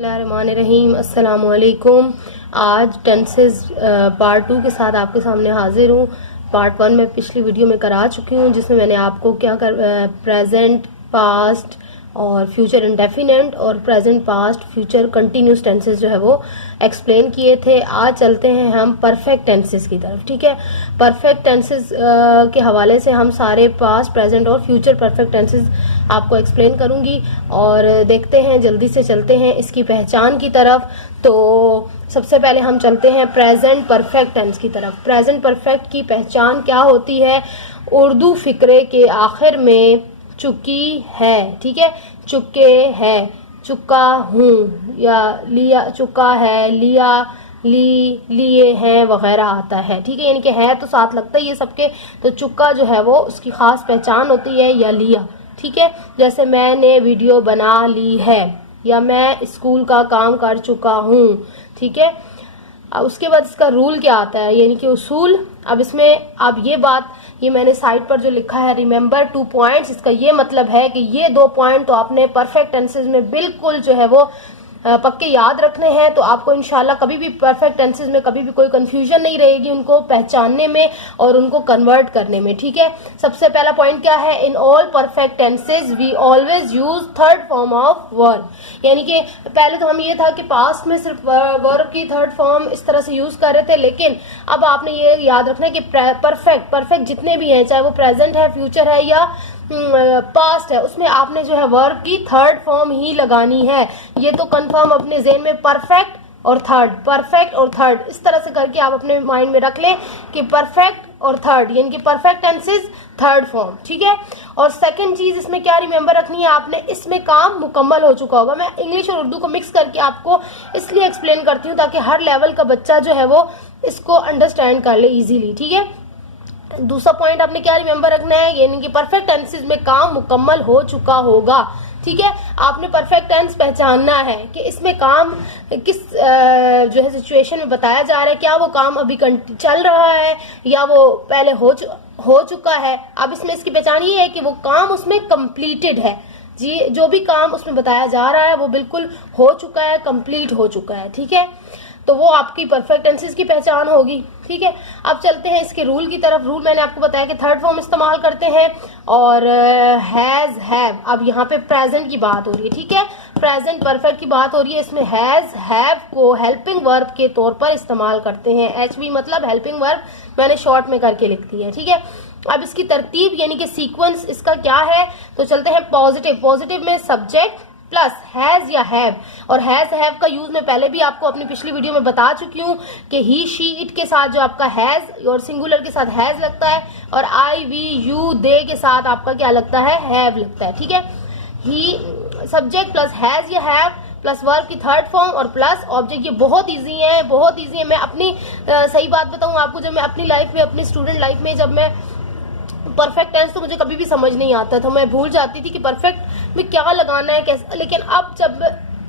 बिस्मिल्लाहिर्रहमानिर्रहीम। अस्सलाम वालेकुम। आज टेंसेस पार्ट 2 के साथ आपके सामने हाजिर हूँ। पार्ट 1 में पिछली वीडियो में करा चुकी हूँ, जिसमें मैंने आपको प्रेजेंट, पास्ट और फ्यूचर इंडेफिनिट और present, past, future continuous tenses जो है वो एक्सप्लेन किए थे। आज चलते हैं हम परफेक्ट टेंसेस की तरफ। ठीक है, परफेक्ट टेंसेस के हवाले से हम सारे पास्ट, प्रेजेंट और फ्यूचर परफेक्ट टेंसेस आपको एक्सप्लेन करूंगी और देखते हैं, जल्दी से चलते हैं इसकी पहचान की तरफ। तो सबसे पहले हम चलते हैं प्रेजेंट परफेक्ट टेंस की तरफ। प्रेजेंट परफेक्ट की पहचान क्या होती है? उर्दू फिक्रे के आखिर में चुकी है, ठीक है, चुके है, चुका हूँ या लिया, चुका है, लिया, लिए हैं वगैरह आता है। ठीक है, यानी कि है तो साथ लगता है ये सबके, तो चुका जो है वो उसकी खास पहचान होती है, या लिया। ठीक है, जैसे मैंने वीडियो बना ली है या मैं स्कूल का काम कर चुका हूँ। ठीक है, अब उसके बाद इसका रूल क्या आता है, यानी कि उसूल। अब इसमें अब ये बात, ये मैंने साइड पर जो लिखा है रिमेंबर 2 पॉइंट्स, इसका ये मतलब है कि ये 2 पॉइंट तो आपने परफेक्ट टेंसेस में बिल्कुल जो है वो पक्के याद रखने हैं। तो आपको इंशाल्लाह कभी भी परफेक्ट टेंसेस में कभी भी कोई कंफ्यूजन नहीं रहेगी उनको पहचानने में और उनको कन्वर्ट करने में। ठीक है, सबसे पहला पॉइंट क्या है? In all perfect tenses we always use third form of verb. यानी कि पहले तो हम ये था कि पास्ट में सिर्फ वर्ब की थर्ड फॉर्म इस तरह से यूज कर रहे थे, लेकिन अब आपने ये याद रखना है कि परफेक्ट जितने भी हैं, चाहे वो प्रेजेंट है, फ्यूचर है या पास्ट है, उसमें आपने जो है वर्ब की थर्ड फॉर्म ही लगानी है। ये तो कंफर्म अपने ज़हन में परफेक्ट और थर्ड इस तरह से करके आप अपने माइंड में रख लें कि परफेक्ट और थर्ड, यानी कि परफेक्ट टेंसेस थर्ड फॉर्म। ठीक है, और सेकंड चीज इसमें क्या रिमेंबर रखनी है आपने, इसमें काम मुकम्मल हो चुका होगा। मैं इंग्लिश और उर्दू को मिक्स करके आपको इसलिए एक्सप्लेन करती हूँ ताकि हर लेवल का बच्चा जो है वो इसको अंडरस्टैंड कर ले इजीली। ठीक है, दूसरा पॉइंट आपने क्या रिमेंबर रखना है, यानी कि परफेक्ट टेंसेस में काम मुकम्मल हो चुका होगा। ठीक है, आपने परफेक्ट टेंस पहचानना है कि इसमें काम किस जो है सिचुएशन में बताया जा रहा है, क्या वो काम अभी चल रहा है या वो पहले हो चुका है। अब इसमें इसकी पहचान ये है कि वो काम उसमें कंप्लीटेड है जी, जो भी काम उसमें बताया जा रहा है वो बिल्कुल हो चुका है, कंप्लीट हो चुका है। ठीक है, तो वो आपकी परफेक्ट टेंसेस की पहचान होगी। ठीक है, अब चलते हैं इसके रूल की तरफ। रूल मैंने आपको बताया कि थर्ड फॉर्म इस्तेमाल करते हैं और हैज, हैव। अब यहाँ पे प्रेजेंट की बात हो रही है। ठीक है, प्रेजेंट परफेक्ट की बात हो रही है, इसमें हैज, हैव को हेल्पिंग वर्ब के तौर पर इस्तेमाल करते हैं। HV मतलब हेल्पिंग वर्ब, मैंने शॉर्ट में करके लिख दी है। ठीक है, अब इसकी तरतीब यानी कि सीक्वेंस इसका क्या है, तो चलते हैं पॉजिटिव में सब्जेक्ट प्लस हैज या हैव। और हैज हैव का यूज मैं पहले भी आपको अपनी पिछली वीडियो में बता चुकी हूँ कि ही, शी, इट के साथ जो आपका हैज और सिंगुलर के साथ हैज लगता है, और आई, वी, यू, दे के साथ आपका क्या लगता है, हैव लगता है। ठीक है, ही सब्जेक्ट प्लस हैज या हैव प्लस वर्ब की थर्ड फॉर्म और प्लस ऑब्जेक्ट। ये बहुत इजी है। मैं अपनी सही बात बताऊं आपको, जब मैं अपनी लाइफ में, अपनी स्टूडेंट लाइफ में, जब मैं परफेक्ट टेंस तो मुझे कभी भी समझ नहीं आता था, मैं भूल जाती थी कि परफेक्ट में क्या लगाना है, कैसे। लेकिन अब जब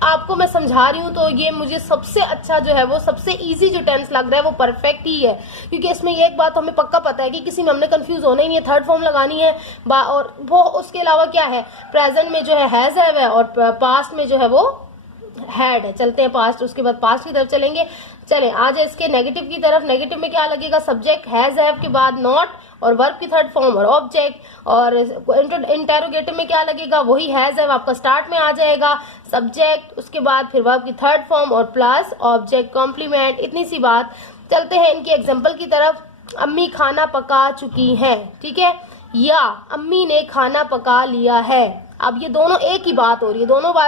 आपको मैं समझा रही हूँ तो ये मुझे सबसे अच्छा जो है वो सबसे इजी जो टेंस लग रहा है वो परफेक्ट ही है, क्योंकि इसमें ये एक बात हमें पक्का पता है कि किसी में हमने कंफ्यूज होना ही नहीं है, थर्ड फॉर्म लगानी है। और वो उसके अलावा क्या है, प्रेजेंट में जो है हैज है और पास्ट में जो है वो हैड है। चलते हैं पास्ट, उसके बाद पास्ट की तरफ चलेंगे। चलें आज इसके नेगेटिव की तरफ। नेगेटिव में क्या लगेगा, सब्जेक्ट हैज हैव के बाद नॉट और वर्ब की थर्ड फॉर्म और ऑब्जेक्ट। और इंटेरोगेटिव में क्या लगेगा, वही हैज हैव आपका स्टार्ट में आ जाएगा, सब्जेक्ट, उसके बाद फिर वर्ब की थर्ड फॉर्म और प्लस ऑब्जेक्ट कॉम्प्लीमेंट। इतनी सी बात। चलते हैं इनके एग्जाम्पल की तरफ। अम्मी खाना पका चुकी हैं, ठीक है, या अम्मी ने खाना पका लिया है। अब ये दोनों एक ही बात हो रही है,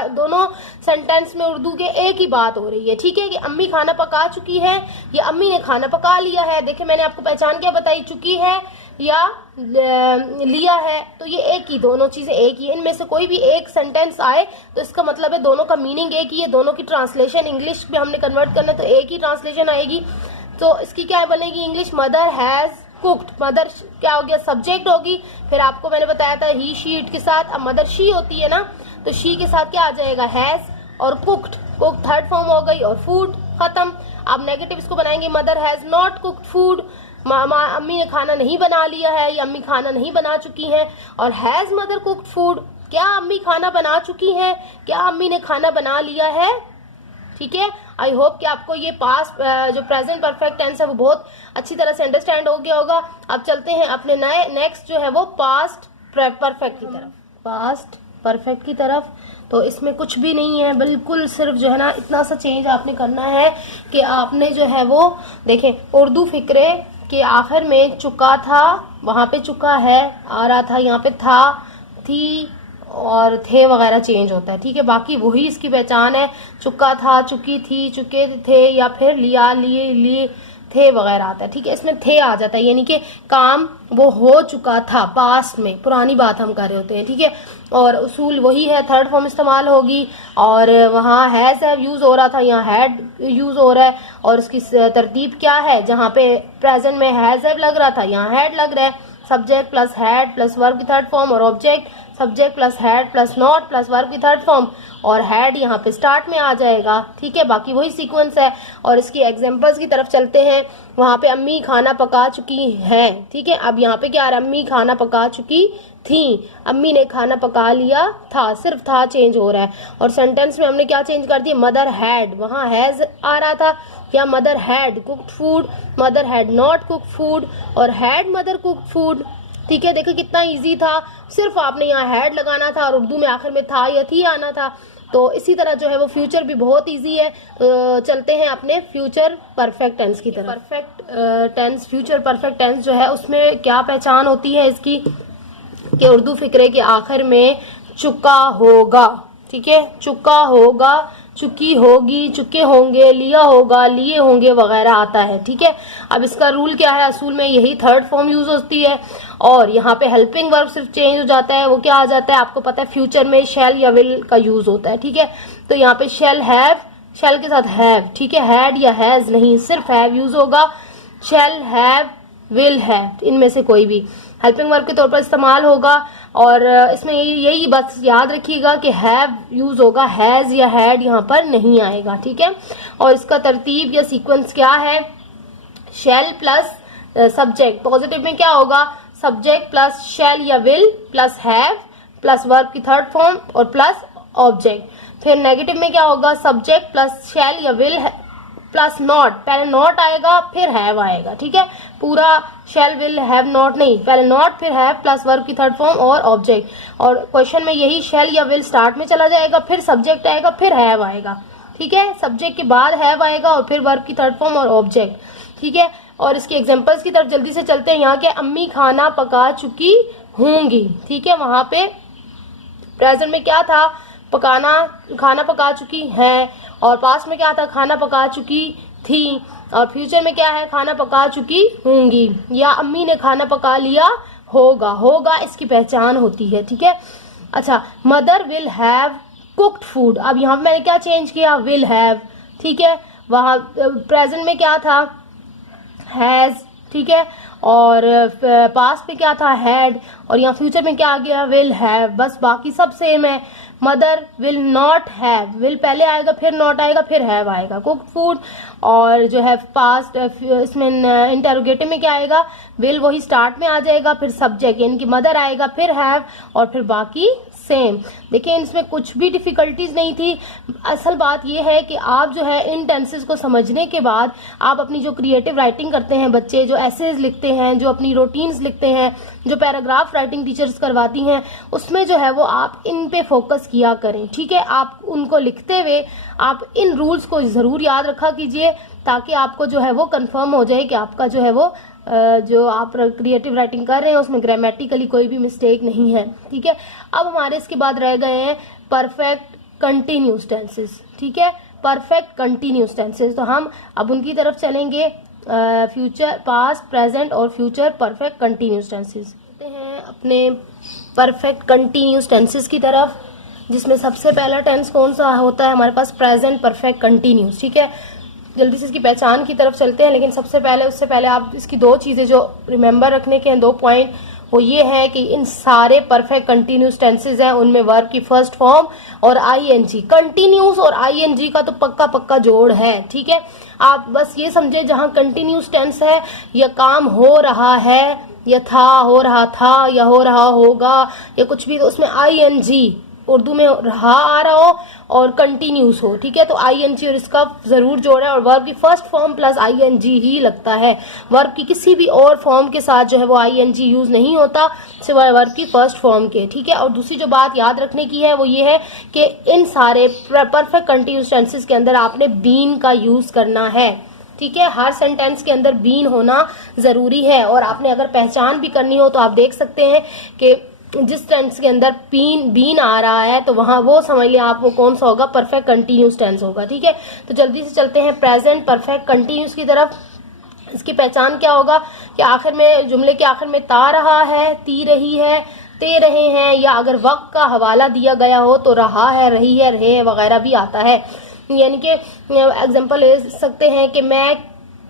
दोनों सेंटेंस में उर्दू के एक ही बात हो रही है। ठीक है, कि अम्मी खाना पका चुकी है या अम्मी ने खाना पका लिया है। देखिए मैंने आपको पहचान क्या बताई, चुकी है या लिया है, तो ये एक ही, दोनों चीजें एक ही। इनमें से कोई भी एक सेंटेंस आए तो इसका मतलब है दोनों का मीनिंग एक ही है, दोनों की ट्रांसलेशन इंग्लिश में हमने कन्वर्ट करना है तो एक ही ट्रांसलेशन आएगी। तो इसकी क्या बनेगी English, mother has cooked. Mother क्या हो गया, सब्जेक्ट होगी। फिर आपको मैंने बताया था ही, शी, इट के साथ, अब मदर शी होती है ना, तो शी के साथ क्या आ जाएगा, हैज, और कुक्ड थर्ड फॉर्म हो गई, और फूड खत्म। अब नेगेटिव इसको बनाएंगे, mother has not cooked food. अम्मी ने खाना नहीं बना लिया है या अम्मी खाना नहीं बना चुकी हैं। और हैज मदर कुक्ड फूड, क्या अम्मी खाना बना चुकी हैं, क्या अम्मी ने खाना बना लिया है। ठीक है। आई होप कि आपको ये पास्ट जो प्रेजेंट परफेक्ट टेंस है वो बहुत अच्छी तरह से अंडरस्टैंड हो गया होगा। अब चलते हैं अपने नए नेक्स्ट जो है वो पास्ट परफेक्ट की तरफ। पास्ट परफेक्ट की तरफ तो इसमें कुछ भी नहीं है, बिल्कुल सिर्फ जो है ना इतना सा चेंज आपने करना है कि आपने जो है वो देखें उर्दू फिक्रे के आखिर में चुका था, वहां पे चुका है आ रहा था, यहाँ पे था, थी और थे वगैरह चेंज होता है, ठीक है। बाकी वही इसकी पहचान है, चुका था, चुकी थी, चुके थे, या फिर लिया, लिए, लिए थे वगैरह आता है, ठीक है। इसमें थे आ जाता है, यानी कि काम वो हो चुका था, पास्ट में पुरानी बात हम कर रहे होते हैं, ठीक है। और उसूल वही है, थर्ड फॉर्म इस्तेमाल होगी। और वहाँ हैज हैव यूज हो रहा था, यहाँ हैड यूज हो रहा है। और उसकी तरतीब क्या है, जहाँ पे प्रेजेंट में हैज हैव लग रहा था यहाँ हैड लग रहा है। Subject plus had plus verb की थर्ड फॉर्म, और object subject plus had plus not plus verb की थर्ड फॉर्म, और हैड यहाँ पे स्टार्ट में आ जाएगा, ठीक है। बाकी वही सीक्वेंस है। और इसकी एग्जांपल्स की तरफ चलते हैं। वहां पे अम्मी खाना पका चुकी हैं, ठीक है। अब यहाँ पे क्या आ रहा है, अम्मी खाना पका चुकी थी, अम्मी ने खाना पका लिया था, सिर्फ था चेंज हो रहा है। और सेंटेंस में हमने क्या चेंज कर दिया, मदर हैड, वहां हैज आ रहा था, या mother had cooked food, mother had not cooked food, और हैड मदर कुक्ड फूड, ठीक है। देखो कितना इजी था, सिर्फ आपने यहाँ हैड लगाना था और उर्दू में आखिर में था या थी आना था। तो इसी तरह जो है वो फ्यूचर भी बहुत इजी है। चलते हैं अपने फ्यूचर परफेक्ट टेंस की तरफ। Perfect tense, future perfect tense जो है उसमें क्या पहचान होती है इसकी, कि उर्दू फिक्रे के आखिर में चुका होगा, ठीक है, चुका होगा, चुकी होगी, चुके होंगे, लिया होगा, लिए होंगे वगैरह आता है, ठीक है। अब इसका रूल क्या है, असूल में यही थर्ड फॉर्म यूज होती है। और यहाँ पे हेल्पिंग वर्ब सिर्फ चेंज हो जाता है, वो क्या आ जाता है आपको पता है, फ्यूचर में शैल या विल का यूज होता है, ठीक है। तो यहाँ पे शैल हैव, शैल के साथ हैव, ठीक है, हैड या हैज नहीं, सिर्फ हैव यूज होगा। शैल हैव, विल हैव, इनमें से कोई भी हेल्पिंग वर्ब के तौर पर इस्तेमाल होगा। और इसमें यही बस याद रखिएगा कि हैव यूज होगा, हैज या हैड यहाँ पर नहीं आएगा, ठीक है। और इसका तरतीब या सीक्वेंस क्या है, शैल प्लस सब्जेक्ट, पॉजिटिव में क्या होगा, सब्जेक्ट प्लस शैल या will plus have plus verb की थर्ड फॉर्म और प्लस ऑब्जेक्ट। फिर नेगेटिव में क्या होगा, सब्जेक्ट प्लस शैल या विल प्लस नॉट, पहले नॉट आएगा फिर हैव आएगा, ठीक है। पूरा शैल विल हैव नॉट नहीं, पहले नॉट फिर हैव प्लस वर्ब की थर्ड फॉर्म और ऑब्जेक्ट। और क्वेश्चन में यही शैल या विल स्टार्ट में चला जाएगा, फिर सब्जेक्ट आएगा, फिर हैव आएगा, ठीक है। सब्जेक्ट के बाद हैव आएगा और फिर वर्ब की थर्ड फॉर्म और ऑब्जेक्ट, ठीक है। और इसकी एग्जांपल्स की तरफ जल्दी से चलते हैं। यहाँ के अम्मी खाना पका चुकी होंगी, ठीक है। वहां पे प्रेजेंट में क्या था, पकाना, खाना पका चुकी है। और पास्ट में क्या था, खाना पका चुकी थी। और फ्यूचर में क्या है, खाना पका चुकी होंगी, या अम्मी ने खाना पका लिया होगा, होगा इसकी पहचान होती है, ठीक है। अच्छा, mother will have cooked food, अब यहाँ पे मैंने क्या चेंज किया, विल हैव, ठीक है। वहां प्रेजेंट में क्या था, हैज, ठीक है। और पास्ट में क्या था, हैड। और यहाँ फ्यूचर में क्या आ गया, विल हैव, बस बाकी सब सेम है। Mother will not have, will पहले आएगा फिर नॉट आएगा फिर हैव आएगा, कुक्ड फूड। और जो है पास्ट इसमें इंटेरोगेटिव में क्या आएगा, विल वही स्टार्ट में आ जाएगा, फिर सब्जेक्ट यानी कि मदर आएगा, फिर हैव और फिर बाकी सेम। देखिए इसमें कुछ भी डिफिकल्टीज नहीं थी। असल बात यह है कि आप जो है इन टेंसेस को समझने के बाद आप अपनी जो क्रिएटिव राइटिंग करते हैं बच्चे, जो एसेज लिखते हैं, जो अपनी रूटीन्स लिखते हैं, जो पैराग्राफ राइटिंग टीचर्स करवाती हैं, उसमें जो है वो आप इन पे फोकस किया करें, ठीक है। आप उनको लिखते हुए आप इन रूल्स को जरूर याद रखा कीजिए, ताकि आपको जो है वो कंफर्म हो जाए कि आपका जो है वो जो आप क्रिएटिव राइटिंग कर रहे हैं उसमें ग्रामेटिकली कोई भी मिस्टेक नहीं है, ठीक है। अब हमारे इसके बाद रह गए हैं परफेक्ट कंटिन्यूस टेंसेस, ठीक है, परफेक्ट कंटिन्यूस टेंसेस। तो हम अब उनकी तरफ चलेंगे, फ्यूचर, पास्ट, प्रेजेंट और फ्यूचर परफेक्ट कंटिन्यूस टेंसेस हैं अपने परफेक्ट कंटिन्यूस टेंसेस की तरफ, जिसमें सबसे पहला टेंस कौन सा होता है हमारे पास, प्रेजेंट परफेक्ट कंटिन्यूस, ठीक है। जल्दी से इसकी पहचान की तरफ चलते हैं, लेकिन सबसे पहले उससे पहले आप इसकी दो चीजें जो रिमेंबर रखने के हैं, दो पॉइंट, वो ये है कि इन सारे परफेक्ट कंटिन्यूस टेंसेस हैं उनमें वर्ब की फर्स्ट फॉर्म और आईएनजी, कंटिन्यूस और आईएनजी का तो पक्का पक्का जोड़ है, ठीक है। आप बस ये समझे जहां कंटिन्यूस टेंस है या काम हो रहा है या था, हो रहा था या हो रहा होगा या कुछ भी, तो उसमें आईएनजी उर्दू में रहा आ रहा हो और कंटिन्यूस हो, ठीक है। तो आईएनजी और इसका जरूर जोड़ है, और वर्ब की फर्स्ट फॉर्म प्लस आईएनजी ही लगता है। वर्ब की किसी भी और फॉर्म के साथ जो है वो आईएनजी यूज नहीं होता सिवाय वर्ब की फर्स्ट फॉर्म के, ठीक है। और दूसरी जो बात याद रखने की है वो ये है कि इन सारे परफेक्ट कंटिन्यूस टेंसेस के अंदर आपने बीन का यूज करना है, ठीक है। हर सेंटेंस के अंदर बीन होना जरूरी है, और आपने अगर पहचान भी करनी हो तो आप देख सकते हैं कि जिस टेंस के अंदर बीन आ रहा है तो वहां वो समझ लिया आप वो कौन सा होगा, परफेक्ट कंटिन्यूस टेंस होगा, ठीक है। तो जल्दी से चलते हैं प्रेजेंट परफेक्ट कंटिन्यूस की तरफ। इसकी पहचान क्या होगा कि आखिर में, जुमले के आखिर में ता रहा है, ती रही है, ते रहे हैं, या अगर वक्त का हवाला दिया गया हो तो रहा है, रही है, रहे वगैरह भी आता है। यानी कि एग्जांपल ले सकते हैं कि मैं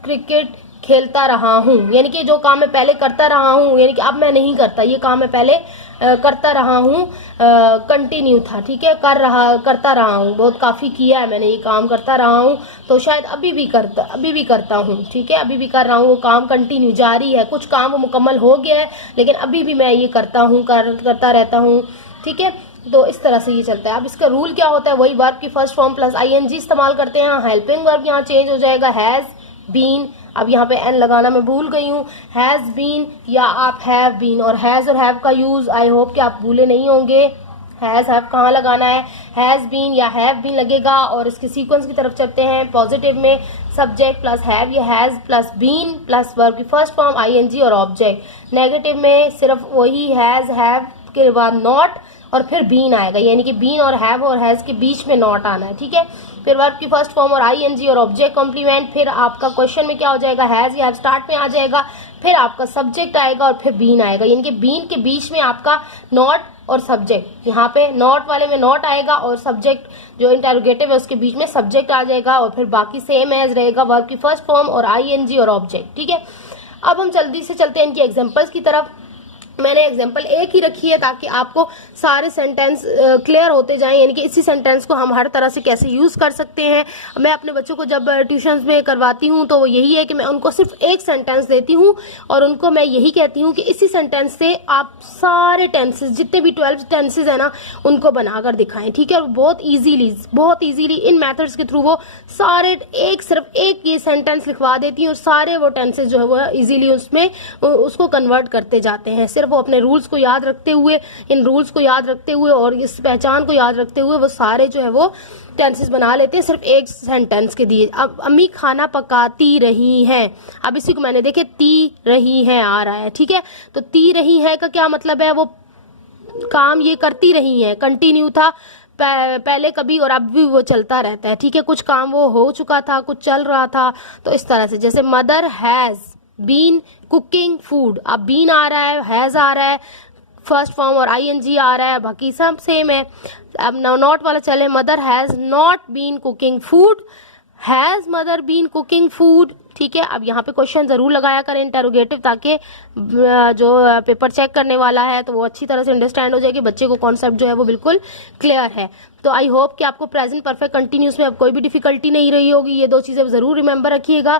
क्रिकेट खेलता रहा हूँ, यानी कि जो काम मैं पहले करता रहा हूँ, यानी कि अब मैं नहीं करता, ये काम मैं पहले करता रहा हूँ, कंटिन्यू था, ठीक है। करता रहा हूँ, बहुत काफी किया है मैंने, ये काम करता रहा हूँ, तो शायद अभी भी करता हूँ, ठीक है। अभी भी कर रहा हूँ, वो काम कंटिन्यू जारी है, कुछ काम वो मुकम्मल हो गया है लेकिन अभी भी मैं ये करता हूँ, करता रहता हूँ, ठीक है। तो इस तरह से ये चलता है। अब इसका रूल क्या होता है, वही वर्ब की फर्स्ट फॉर्म प्लस आईएनजी इस्तेमाल करते हैं। हेल्पिंग वर्ब यहाँ चेंज हो जाएगा, हैज बीन, अब यहाँ पे एन लगाना मैं भूल गई हूँ, हैज बीन या आप हैव बीन, और हैव का यूज आई होप कि आप भूले नहीं होंगे। हैव कहाँ लगाना है, हैज बीन या हैव बीन लगेगा। और इसके सीक्वेंस की तरफ चलते हैं। पॉजिटिव में सब्जेक्ट प्लस हैव या has plus been plus verb की फर्स्ट फॉर्म आईएनजी और ऑब्जेक्ट। नेगेटिव में सिर्फ वही हैज हैव के बाद नॉट और फिर बीन आएगा, यानी कि बीन और हैव और हैज के बीच में नॉट आना है, ठीक है। फिर वर्ब की फर्स्ट फॉर्म और आईएनजी और ऑब्जेक्ट कॉम्प्लीमेंट। फिर आपका क्वेश्चन में क्या हो जाएगा, हैज या हैव स्टार्ट में आ जाएगा, फिर आपका सब्जेक्ट आएगा और फिर बीन आएगा, यानी कि बीन के बीच में आपका नॉट और सब्जेक्ट, यहाँ पे नॉट वाले में नॉट आएगा और सब्जेक्ट जो इंटेरोगेटिव है उसके बीच में सब्जेक्ट आ जाएगा, और फिर बाकी सेम एज रहेगा, वर्ब की फर्स्ट फॉर्म और आईएनजी और ऑब्जेक्ट, ठीक है। अब हम जल्दी से चलते हैं इनकी एग्जांपल्स की तरफ। मैंने एग्जांपल एक ही रखी है ताकि आपको सारे सेंटेंस क्लियर होते जाएं, यानी कि इसी सेंटेंस को हम हर तरह से कैसे यूज कर सकते हैं। मैं अपने बच्चों को जब ट्यूशंस में करवाती हूँ तो वो यही है कि मैं उनको सिर्फ एक सेंटेंस देती हूँ और उनको मैं यही कहती हूँ कि इसी सेंटेंस से आप सारे टेंसेस, जितने भी 12 टेंसेस है ना, उनको बनाकर दिखाएं, ठीक है। और बहुत इजीली इन मेथड्स के थ्रू वो सारे सिर्फ एक ये सेंटेंस लिखवा देती हैं और सारे वो टेंसेस जो है वो इजीली उसमें उसको कन्वर्ट करते जाते हैं। सिर्फ वो अपने रूल्स को याद रखते हुए, इन रूल्स को याद रखते हुए और इस पहचान को याद रखते हुए वो सारे जो है वो टेंसेस बना लेते हैं सिर्फ एक सेंटेंस के दिए। अब अम्मी खाना पकाती रही हैं, अब इसी को मैंने देखे ती रही हैं आ रहा है, ठीक है। तो ती रही हैं का क्या मतलब है, वो काम ये करती रही हैं, कंटिन्यू था पहले कभी और अब भी वो चलता रहता है, ठीक है। कुछ काम वो हो चुका था, कुछ चल रहा था, तो इस तरह से जैसे mother has been cooking food, अब बीन आ रहा है, हैज आ रहा है, फर्स्ट फॉर्म और आईएनजी आ रहा है, बाकी सब सेम है। अब नॉट वाला चले, mother has not been cooking food, has mother been cooking food, ठीक है। अब यहाँ पे क्वेश्चन जरूर लगाया करें इंटेरोगेटिव, ताकि जो पेपर चेक करने वाला है तो वो अच्छी तरह से अंडरस्टैंड हो जाए कि बच्चे को कॉन्सेप्ट जो है वो बिल्कुल क्लियर है। तो आई होप कि आपको प्रेजेंट परफेक्ट कंटिन्यूस में अब कोई भी डिफिकल्टी नहीं रही होगी। ये दो चीजें जरूर रिमेंबर रखिएगा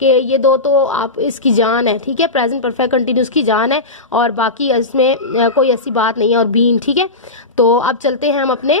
कि ये दो तो आप इसकी जान है, ठीक है। प्रेजेंट परफेक्ट कंटिन्यूस की जान है और बाकी इसमें कोई ऐसी बात नहीं है, और बीन, ठीक है। तो अब चलते हैं हम अपने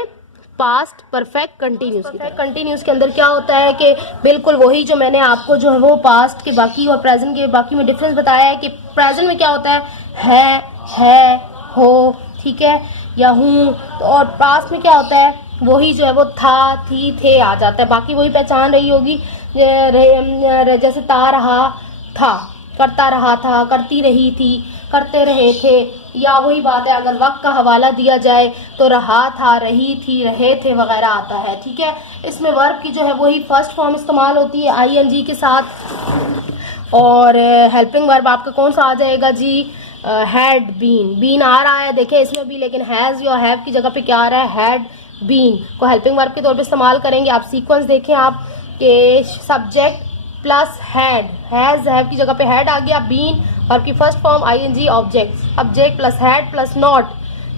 past perfect continuous. Perfect continuous के अंदर क्या होता है कि बिल्कुल वही जो मैंने आपको जो है वो पास्ट के बाकी और प्रेजेंट के बाकी में डिफरेंस बताया है कि प्रेजेंट में क्या होता है, हो, ठीक है, या हूँ, और पास्ट में क्या होता है, वही जो है वो था, थी, थे आ जाता है। बाकी वही पहचान रही होगी, जैसे ता रहा था, करता रहा था, करती रही थी, करते रहे थे, या वही बात है अगर वक्त का हवाला दिया जाए तो रहा था, रही थी, रहे थे वगैरह आता है, ठीक है। इसमें वर्ब की जो है वही फर्स्ट फॉर्म इस्तेमाल होती है आईएनजी के साथ। और हेल्पिंग वर्ब आपका कौन सा आ जाएगा जी, हैड बीन आ रहा है, देखें इसमें भी, लेकिन हैज या हैव की जगह पे क्या आ रहा है, हैड बीन को हेल्पिंग वर्ब के तौर पे इस्तेमाल करेंगे। आप सीक्वेंस देखें आप कि सब्जेक्ट प्लस हैज हैव की जगह पे हैड आ गया, बीन वर्ब की first form ING object, subject plus had plus not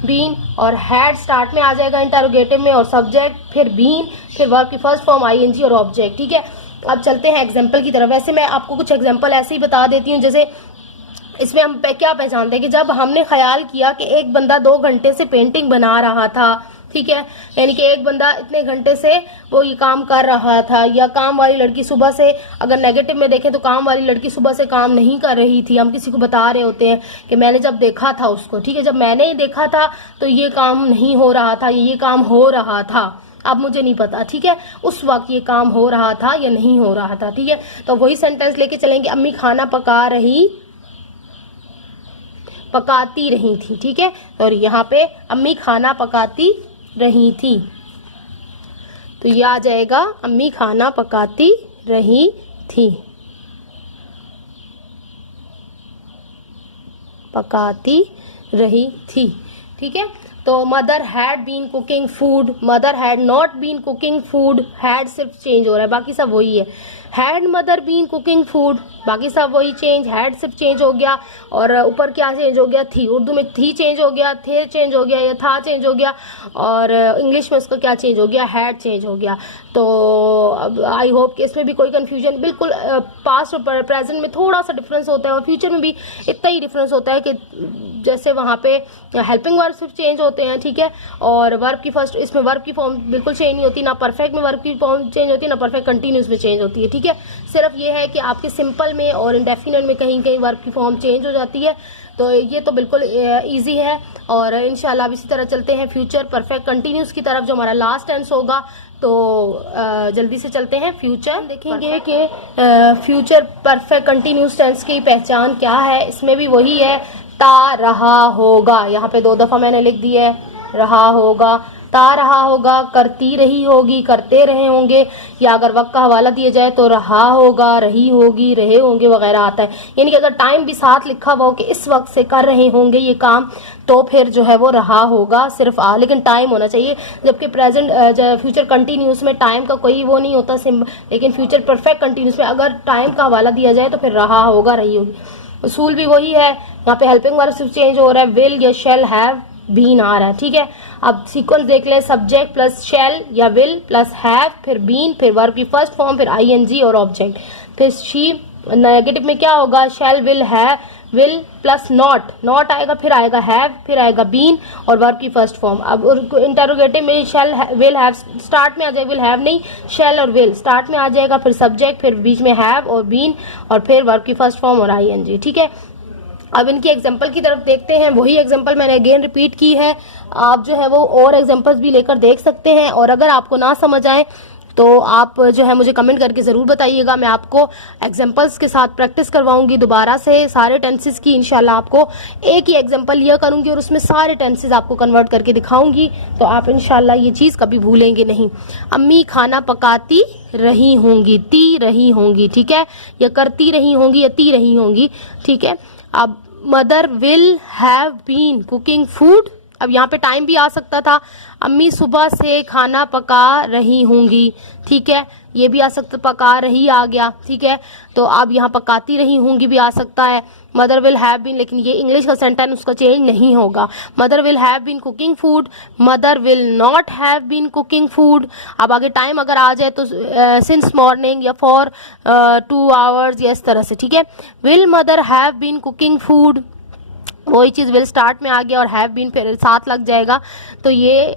been, और हैड स्टार्ट में आ जाएगा इंटरोगेटिव में, और सब्जेक्ट फिर बीन फिर वर्ब की फर्स्ट फॉर्म आईएनजी और ऑब्जेक्ट, ठीक है। अब चलते हैं एग्जाम्पल की तरफ। वैसे मैं आपको कुछ एग्जाम्पल ऐसे ही बता देती हूँ, जैसे इसमें हम क्या पहचानते हैं कि जब हमने ख्याल किया कि एक बंदा 2 घंटे से पेंटिंग बना रहा था, ठीक है, यानी कि एक बंदा इतने घंटे से वो ये काम कर रहा था, या काम वाली लड़की सुबह से, अगर नेगेटिव में देखें तो काम वाली लड़की सुबह से काम नहीं कर रही थी। हम किसी को बता रहे होते हैं कि मैंने जब देखा था उसको, ठीक है, जब मैंने देखा था तो ये काम नहीं हो रहा था, ये काम हो रहा था, अब मुझे नहीं पता, ठीक है, उस वक्त ये काम हो रहा था या नहीं हो रहा था, ठीक है। तो वही सेंटेंस लेके चलेंगे, अम्मी खाना पकाती रही थी, ठीक है। और यहाँ पे अम्मी खाना पकाती रही थी, तो ये आ जाएगा अम्मी खाना पकाती रही थी, पकाती रही थी, ठीक है। तो mother had been cooking food, mother had not been cooking food, had सिर्फ चेंज हो रहा है, बाकी सब वही है। Had mother been cooking food, बाकी सब वही चेंज, हैड सिर्फ चेंज हो गया, और ऊपर क्या चेंज हो गया, थी। उर्दू में थी चेंज हो गया, थे चेंज हो गया, या था चेंज हो गया, और इंग्लिश में उसका क्या चेंज हो गया, हैड चेंज हो गया। तो अब आई होप कि इसमें भी कोई कंफ्यूजन, बिल्कुल पास्ट और प्रेजेंट में थोड़ा सा डिफरेंस होता है, और फ्यूचर में भी इतना ही डिफरेंस होता है कि जैसे वहाँ पे हेल्पिंग वर्ब सिर्फ चेंज होते हैं, ठीक है, और वर्ब की फर्स्ट, इसमें वर्ब की फॉर्म बिल्कुल चेंज नहीं होती, ना परफेक्ट में वर्ब की फॉर्म चेंज होती है, ना परफेक्ट कंटिन्यूस में चेंज होती है, ठीक है। सिर्फ ये है कि आपके सिंपल में और इंडेफिनिट में कहीं कहीं वर्ब की फॉर्म चेंज हो जाती है। तो ये तो बिल्कुल इजी है, और इंशाल्लाह अब इसी तरह चलते हैं फ्यूचर परफेक्ट कंटिन्यूस की तरफ, जो हमारा लास्ट टेंस होगा। तो जल्दी से चलते हैं फ्यूचर, देखेंगे कि फ्यूचर परफेक्ट कंटिन्यूस टेंस की पहचान क्या है। इसमें भी वही है, ता रहा होगा, यहाँ पे 2 दफा मैंने लिख दिया है, रहा होगा, ता रहा होगा, करती रही होगी, करते रहे होंगे, या अगर वक्त का हवाला दिया जाए तो रहा होगा, रही होगी, रहे होंगे वगैरह आता है। यानी कि अगर टाइम भी साथ लिखा हुआ हो कि इस वक्त से कर रहे होंगे ये काम, तो फिर जो है वो रहा होगा, सिर्फ लेकिन टाइम होना चाहिए। जबकि प्रेजेंट फ्यूचर कंटिन्यूस में टाइम का कोई वो नहीं होता, लेकिन फ्यूचर परफेक्ट कंटिन्यूस में अगर टाइम का हवाला दिया जाए तो फिर रहा होगा, रही होगी। उसूल भी वही है, यहाँ पे हेल्पिंग वर्ब सिर्फ चेंज हो रहा है, विल या शेल हैव बीन आ रहा है, ठीक है। अब सीक्वेंस देख ले, सब्जेक्ट प्लस शेल या विल प्लस हैव, फिर बीन, फिर वर्ब की फर्स्ट फॉर्म, फिर आईएनजी और ऑब्जेक्ट, फिर शी। नेगेटिव में क्या होगा, shall will have, will plus not आएगा, फिर आएगा हैव, फिर आएगा बीन और वर्ब की फर्स्ट फॉर्म। अब इंटरोगेटिव में शेल विल हैव स्टार्ट में आ जाएगा, विल हैव नहीं, शेल और विल स्टार्ट में आ जाएगा, फिर सब्जेक्ट, फिर बीच में हैव और बीन, और फिर वर्ब की फर्स्ट फॉर्म और आईएनजी, ठीक है। अब इनकी एग्जाम्पल की तरफ देखते हैं, वही एग्जाम्पल मैंने अगेन रिपीट की है, आप जो है वो और एग्जाम्पल्स भी लेकर देख सकते हैं। और अगर आपको ना समझ आए तो आप जो है मुझे कमेंट करके ज़रूर बताइएगा, मैं आपको एग्जाम्पल्स के साथ प्रैक्टिस करवाऊंगी दोबारा से सारे टेंसेस की। इंशाल्लाह आपको एक ही एग्जाम्पल लिया करूंगी और उसमें सारे टेंसेस आपको कन्वर्ट करके दिखाऊंगी, तो आप इंशाल्लाह ये चीज़ कभी भूलेंगे नहीं। अम्मी खाना पकाती रही होंगी, ती रही होंगी, ठीक है, या करती रही होंगी या ती रही होंगी, ठीक है। अब mother will have been cooking food, अब यहाँ पे टाइम भी आ सकता था, अम्मी सुबह से खाना पका रही होंगी, ठीक है, ये भी आ सकता, पका रही आ गया, ठीक है। तो अब यहाँ पकाती रही होंगी भी आ सकता है, मदर विल हैव बीन, लेकिन ये इंग्लिश का सेंटेंस उसका चेंज नहीं होगा। Mother will have been cooking food, mother will not have been cooking food. अब आगे टाइम अगर आ जाए तो सिंस मॉर्निंग या फॉर 2 आवर्स या इस तरह से, ठीक है। Will mother have been cooking food, वही चीज़ विल स्टार्ट में आ गया और हैव बीन फिर साथ लग जाएगा। तो ये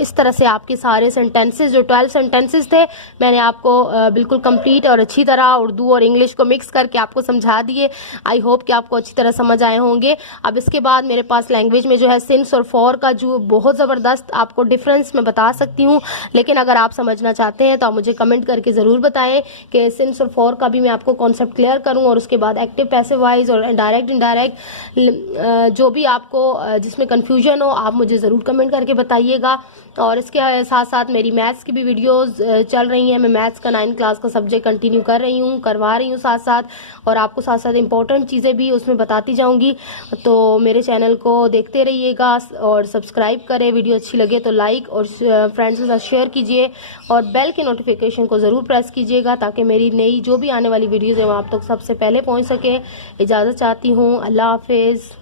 इस तरह से आपके सारे सेंटेंसेस, जो 12 सेंटेंसेस थे, मैंने आपको बिल्कुल कंप्लीट और अच्छी तरह उर्दू और इंग्लिश को मिक्स करके आपको समझा दिए। आई होप कि आपको अच्छी तरह समझ आए होंगे। अब इसके बाद मेरे पास लैंग्वेज में जो है सिंस और फॉर का जो बहुत ज़बरदस्त आपको डिफरेंस मैं बता सकती हूँ, लेकिन अगर आप समझना चाहते हैं तो आप मुझे कमेंट करके ज़रूर बताएं कि सिंस और फॉर का भी मैं आपको कॉन्सेप्ट क्लियर करूँ, और उसके बाद एक्टिव पैसिव वाइज और डायरेक्ट इनडायरेक्ट जो भी आपको जिसमें कन्फ्यूजन हो आप मुझे ज़रूर कमेंट करके बताइएगा। और इसके साथ साथ मेरी मैथ्स की भी वीडियोस चल रही हैं, मैं मैथ्स का 9th क्लास का सब्जेक्ट कंटिन्यू करवा रही हूँ साथ साथ, और आपको साथ साथ इंपॉर्टेंट चीज़ें भी उसमें बताती जाऊँगी। तो मेरे चैनल को देखते रहिएगा और सब्सक्राइब करें, वीडियो अच्छी लगे तो लाइक और फ्रेंड्स के साथ शेयर कीजिए, और बेल के नोटिफिकेशन को ज़रूर प्रेस कीजिएगा ताकि मेरी नई जो भी आने वाली वीडियोज़ है वो आप तक सबसे पहले पहुँच सके। इजाज़त चाहती हूँ, अल्लाह हाफिज़।